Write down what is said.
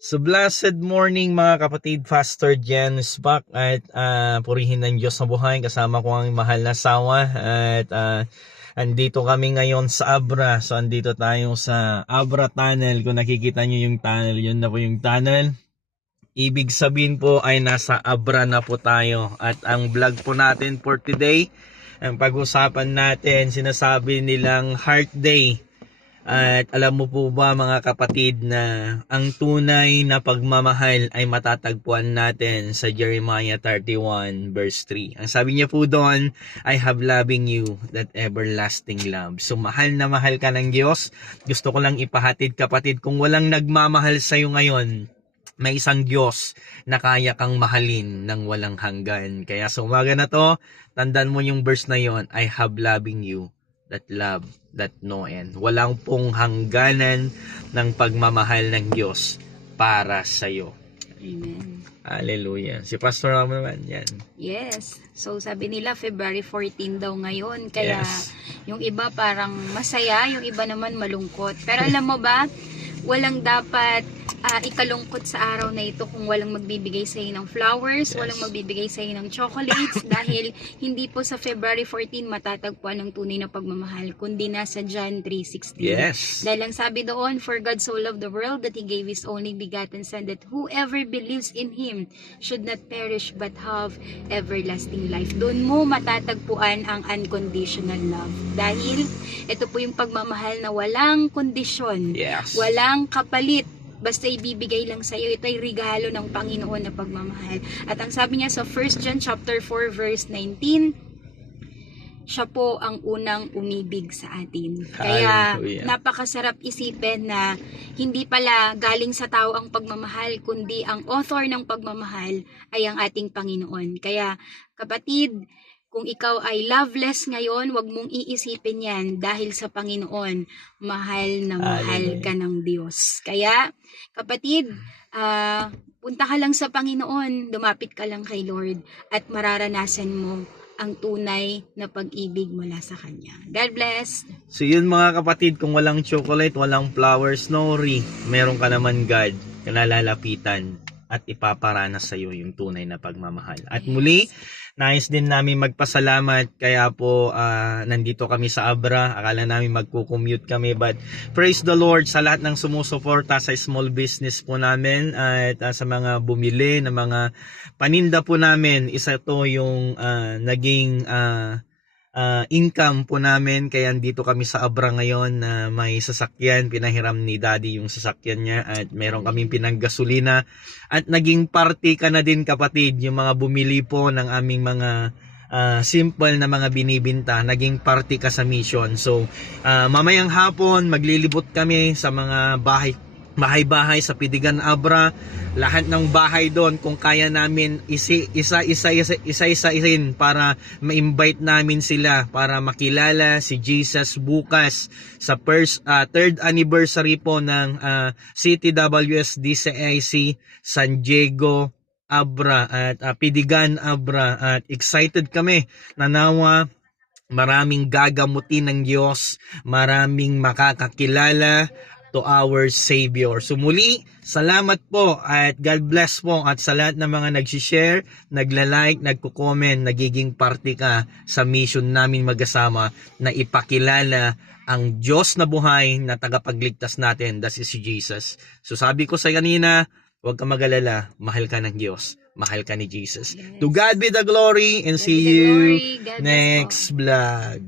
So blessed morning mga kapatid, Pastor Jen is back at purihin ng Diyos na buhay. Kasama ko ang mahal na asawa at andito kami ngayon sa Abra. So andito tayo sa Abra Tunnel. Kung nakikita nyo yung tunnel, yun na po yung tunnel. Ibig sabihin po ay nasa Abra na po tayo. At ang vlog po natin for today, ang pag-usapan natin, sinasabi nilang Heart Day. At alam mo po ba mga kapatid na ang tunay na pagmamahal ay matatagpuan natin sa Jeremiah 31 verse 3. Ang sabi niya po doon, I have loving you, that everlasting love. So mahal na mahal ka ng Diyos. Gusto ko lang ipahatid kapatid, kung walang nagmamahal sa iyo ngayon, may isang Diyos na kaya kang mahalin ng walang hanggan. Kaya sa umaga na to, tandaan mo yung verse na yon, I have loving you, that love, that no end. Walang pong hangganan ng pagmamahal ng Diyos para sa iyo. Amen. Hallelujah. Si Pastor Ram naman, yan. Yes. So sabi nila February 14 daw ngayon. Kaya Yes. yung iba parang masaya, yung iba naman malungkot. Pero alam mo ba, walang dapat ikalungkot sa araw na ito kung walang magbibigay sa iyo ng flowers, Yes. walang magbibigay sa iyo ng chocolates dahil hindi po sa February 14 matatagpuan ang tunay na pagmamahal kundi nasa John 3:16. Yes. Dahil ang sabi doon, for God so loved the world that He gave His only begotten Son, that whoever believes in Him should not perish but have everlasting life. Doon mo matatagpuan ang unconditional love. Dahil ito po yung pagmamahal na walang kondisyon, Yes. walang kapalit. Basta ibibigay lang sa iyo. Ito ay regalo ng Panginoon na pagmamahal. At ang sabi niya sa 1 John chapter 4 verse 19, siya po ang unang umibig sa atin. Kaya Hallelujah. napakasarap isipin na hindi pala galing sa tao ang pagmamahal, kundi ang author ng pagmamahal ay ang ating Panginoon. Kaya kapatid, kung ikaw ay loveless ngayon, wag mong iisipin yan dahil sa Panginoon, mahal na mahal Hallelujah. ka ng Diyos. Kaya, kapatid, punta ka lang sa Panginoon, lumapit ka lang kay Lord, at mararanasan mo ang tunay na pag-ibig mula sa Kanya. God bless! So yun mga kapatid, kung walang chocolate, walang flowers, no worry. Meron ka naman God na lalapitan at ipaparanas sa iyo yung tunay na pagmamahal. At muli, nais din namin magpasalamat. Kaya po, nandito kami sa Abra. Akala namin magko-commute kami. But praise the Lord sa lahat ng sumusuporta sa small business po namin. At sa mga bumili ng mga paninda po namin. Isa to yung naging income po namin. Kaya dito kami sa Abra ngayon na may sasakyan. Pinahiram ni Daddy yung sasakyan niya at meron kaming pinanggasolina. At naging party ka na din kapatid, yung mga bumili po ng aming mga simple na mga binibinta, naging party ka sa mission. So mamayang hapon maglilibot kami sa mga bahay-bahay sa Pidigan Abra. Lahat ng bahay doon, kung kaya namin isa-isa-isin para ma-invite namin sila para makilala si Jesus bukas sa third anniversary po ng CTWS DCIC San Diego Abra at Pidigan Abra. At excited kami na nawa maraming gagamutin ng Diyos, maraming makakakilala to our Savior. So muli, salamat po at God bless po at sa lahat ng mga nag-share, nagla-like, nagko-comment, nagiging party ka sa mission namin magkasama na ipakilala ang Diyos na buhay na tagapagligtas natin, that is si Jesus. So sabi ko sa kanina, huwag ka mag-alala, mahal ka ng Diyos, mahal ka ni Jesus. Yes. To God be the glory and God see be the you glory. God bless po. next vlog.